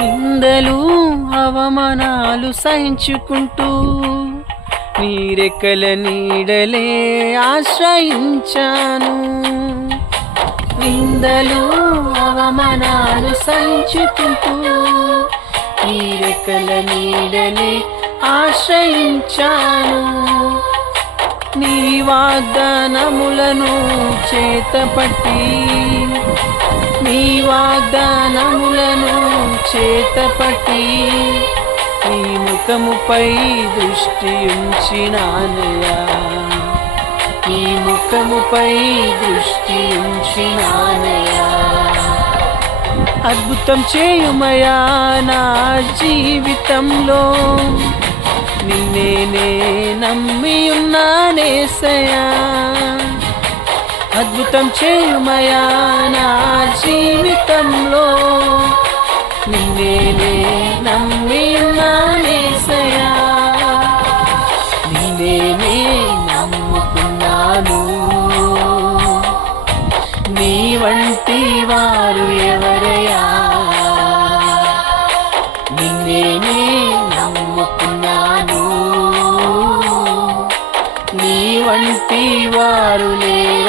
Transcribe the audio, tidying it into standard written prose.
నిందలు అవమానాలు సహించుకుంటూ నీ రెక్కల నీడలే ఆశ్రయించాను. నిందలు అవమానాలు సహించుకుంటూ నీ రెక్కల నీడలే ఆశ్రయించాను. నీ వాగ్దానములను చేతపట్టి నీ వాగ్దానములను చేతపట్టి నీ ముఖముపై దృష్టి ఉంచినానయ్యా. నీ ముఖముపై దృష్టి ఉంచినానయ్యా. అద్భుతం చేయుమయా నా జీవితంలో, నిన్నే నమ్మి ఉన్నానేసయ్యా. అద్భుతం చేయుమయా నా జీవితంలో, నిన్నే నమ్మి ఉన్నానేసయ్యా. నిన్నే నమ్ముకున్నాను, నీ వంటి వారు ఎవరయ్యా. నిన్నే నమ్ముకున్నాను, నీ వంటి వారు లేరు.